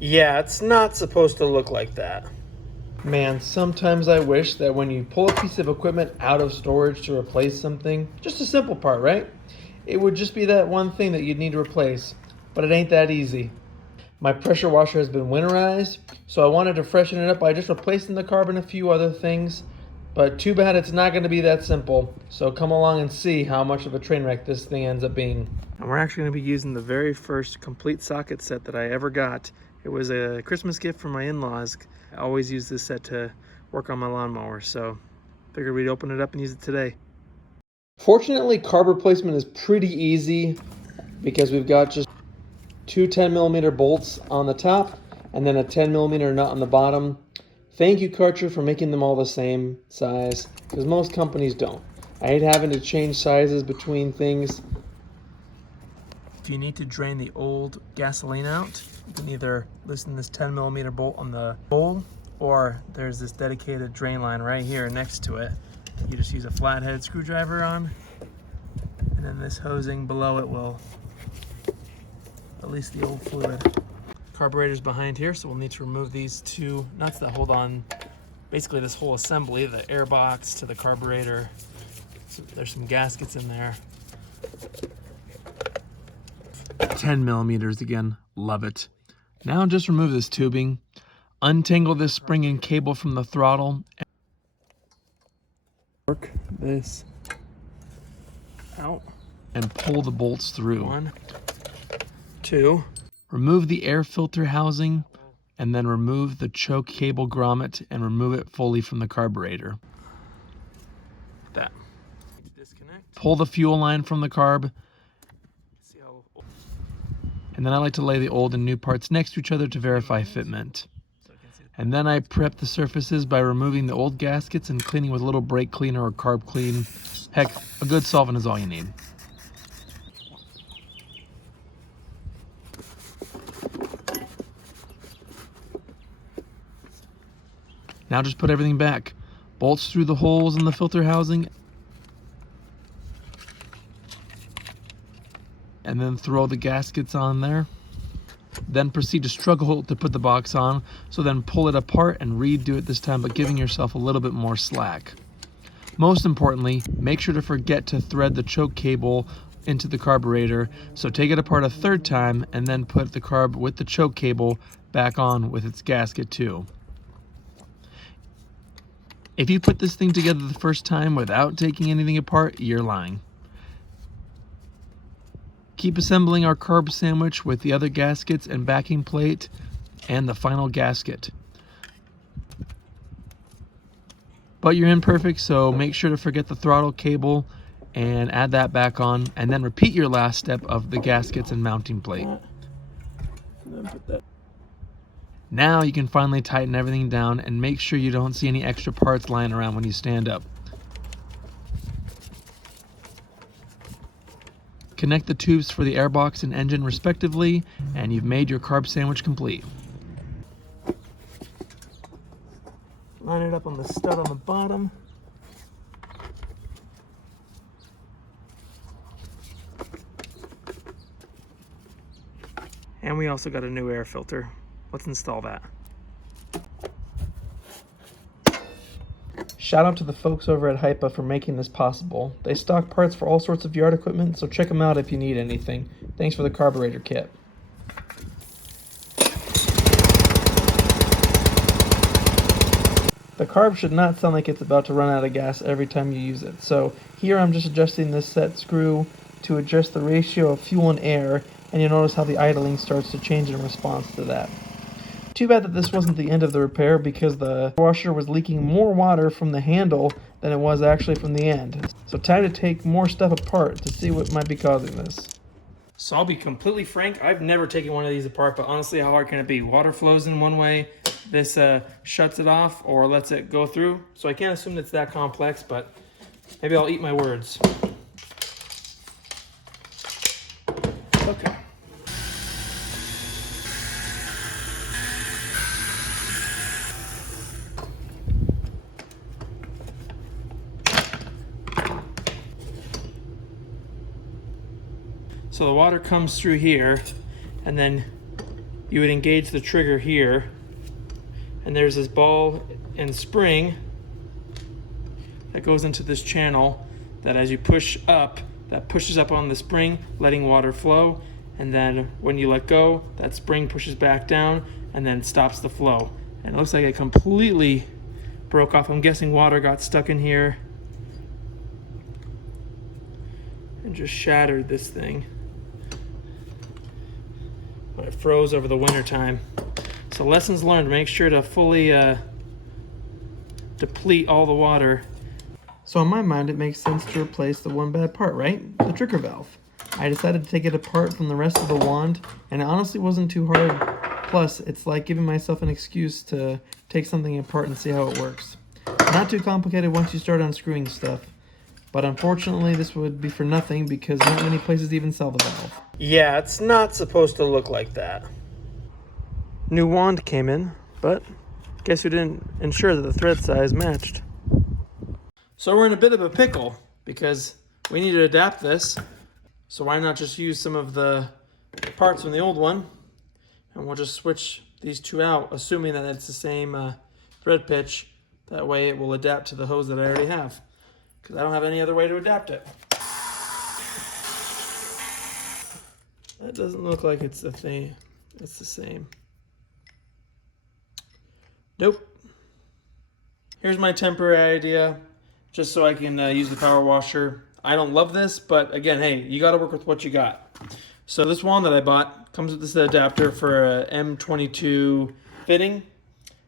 Yeah, it's not supposed to look like that. Man, sometimes I wish that when you pull a piece of equipment out of storage to replace something, just a simple part, right? It would just be that one thing that you'd need to replace, but it ain't that easy. My pressure washer has been winterized, so I wanted to freshen it up by just replacing the carb and a few other things. But too bad it's not going to be that simple, so come along and see how much of a train wreck this thing ends up being. And we're actually going to be using the very first complete socket set that I ever got. It was a Christmas gift from my in-laws. I always use this set to work on my lawnmower, so figured we'd open it up and use it today. Fortunately, carb replacement is pretty easy because we've got just two 10mm bolts on the top and then a 10mm nut on the bottom. Thank you, Karcher, for making them all the same size, because most companies don't. I hate having to change sizes between things. If you need to drain the old gasoline out, you can either loosen this 10mm bolt on the bowl, or there's this dedicated drain line right here next to it. You just use a flathead screwdriver on, and then this hosing below it will release the old fluid. Carburetor's behind here, so we'll need to remove these two nuts that hold on basically this whole assembly, the air box to the carburetor. So there's some gaskets in there. 10mm again, love it. Now just remove this tubing, untangle this spring and cable from the throttle, and work this out and pull the bolts through. 1, 2. Remove the air filter housing and then remove the choke cable grommet and remove it fully from the carburetor. That. Pull the fuel line from the carb. And then I like to lay the old and new parts next to each other to verify fitment. And then I prep the surfaces by removing the old gaskets and cleaning with a little brake cleaner or carb clean. Heck, a good solvent is all you need. Now just put everything back. Bolts through the holes in the filter housing. And then throw the gaskets on there. Then proceed to struggle to put the box on. So then pull it apart and redo it this time, but giving yourself a little bit more slack. Most importantly, make sure to forget to thread the choke cable into the carburetor. So take it apart a third time and then put the carb with the choke cable back on with its gasket too. If you put this thing together the first time without taking anything apart, you're lying. Keep assembling our carb sandwich with the other gaskets and backing plate and the final gasket. But you're imperfect, so make sure to forget the throttle cable and add that back on, and then repeat your last step of the gaskets and mounting plate. Now you can finally tighten everything down and make sure you don't see any extra parts lying around when you stand up. Connect the tubes for the airbox and engine respectively, and you've made your carb sandwich complete. Line it up on the stud on the bottom. And we also got a new air filter. Let's install that. Shout out to the folks over at Hypa for making this possible. They stock parts for all sorts of yard equipment, so check them out if you need anything. Thanks for the carburetor kit. The carb should not sound like it's about to run out of gas every time you use it. So here I'm just adjusting this set screw to adjust the ratio of fuel and air, and you'll notice how the idling starts to change in response to that. Too bad that this wasn't the end of the repair, because the washer was leaking more water from the handle than it was actually from the end. So time to take more stuff apart to see what might be causing this. So I'll be completely frank, I've never taken one of these apart, but honestly, how hard can it be? Water flows in one way, this shuts it off or lets it go through. So I can't assume it's that complex, but maybe I'll eat my words. Okay. So the water comes through here, and then you would engage the trigger here, and there's this ball and spring that goes into this channel that as you push up, that pushes up on the spring, letting water flow, and then when you let go, that spring pushes back down and then stops the flow. And it looks like it completely broke off. I'm guessing water got stuck in here and just shattered this thing. But it froze over the winter time. So lessons learned, make sure to fully deplete all the water. So in my mind, it makes sense to replace the one bad part, right? The trigger valve. I decided to take it apart from the rest of the wand, and it honestly wasn't too hard. Plus, it's like giving myself an excuse to take something apart and see how it works. Not too complicated once you start unscrewing stuff. But unfortunately, this would be for nothing because not many places even sell the valve. Yeah, it's not supposed to look like that. New wand came in, but guess who didn't ensure that the thread size matched? So we're in a bit of a pickle because we need to adapt this. So why not just use some of the parts from the old one, and we'll just switch these two out, assuming that it's the same thread pitch. That way it will adapt to the hose that I already have, because I don't have any other way to adapt it. That doesn't look like it's the thing. It's the same. Nope. Here's my temporary idea, just so I can use the power washer. I don't love this, but again, hey, you got to work with what you got. So this wand that I bought comes with this adapter for a M22 fitting.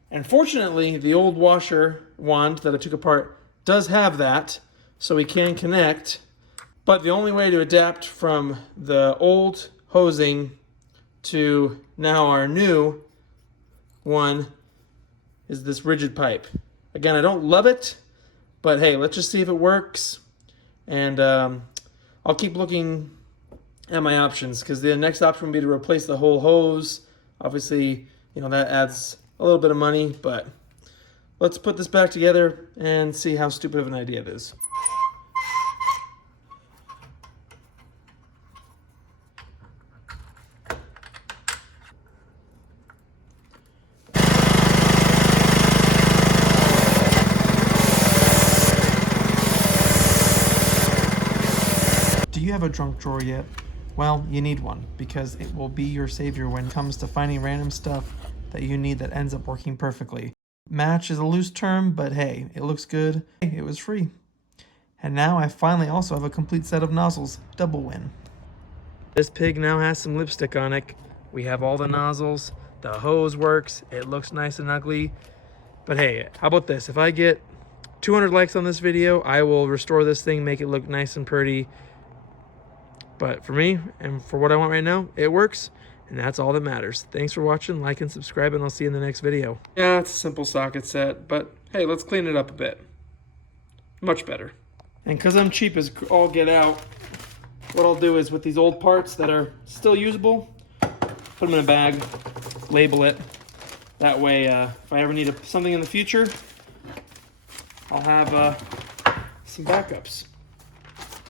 And fortunately, the old washer wand that I took apart does have that, so we can connect. But the only way to adapt from the old hosing to now our new one is this rigid pipe. Again, I don't love it, but hey, let's just see if it works. And I'll keep looking at my options, because the next option would be to replace the whole hose. Obviously, you know, that adds a little bit of money, but let's put this back together and see how stupid of an idea it is. Do you have a junk drawer yet? Well, you need one, because it will be your savior when it comes to finding random stuff that you need that ends up working perfectly. Match is a loose term, but hey, it looks good. Hey, it was free. And now I finally also have a complete set of nozzles. Double win. This pig now has some lipstick on it. We have all the nozzles. The hose works. It looks nice and ugly. But hey, how about this? If I get 200 likes on this video, I will restore this thing, make it look nice and pretty. But for me, and for what I want right now, it works, and that's all that matters. Thanks for watching, like and subscribe, and I'll see you in the next video. Yeah, it's a simple socket set, but hey, let's clean it up a bit. Much better. And because I'm cheap as all get out, what I'll do is with these old parts that are still usable, put them in a bag, label it. That way, if I ever need something in the future, I'll have some backups.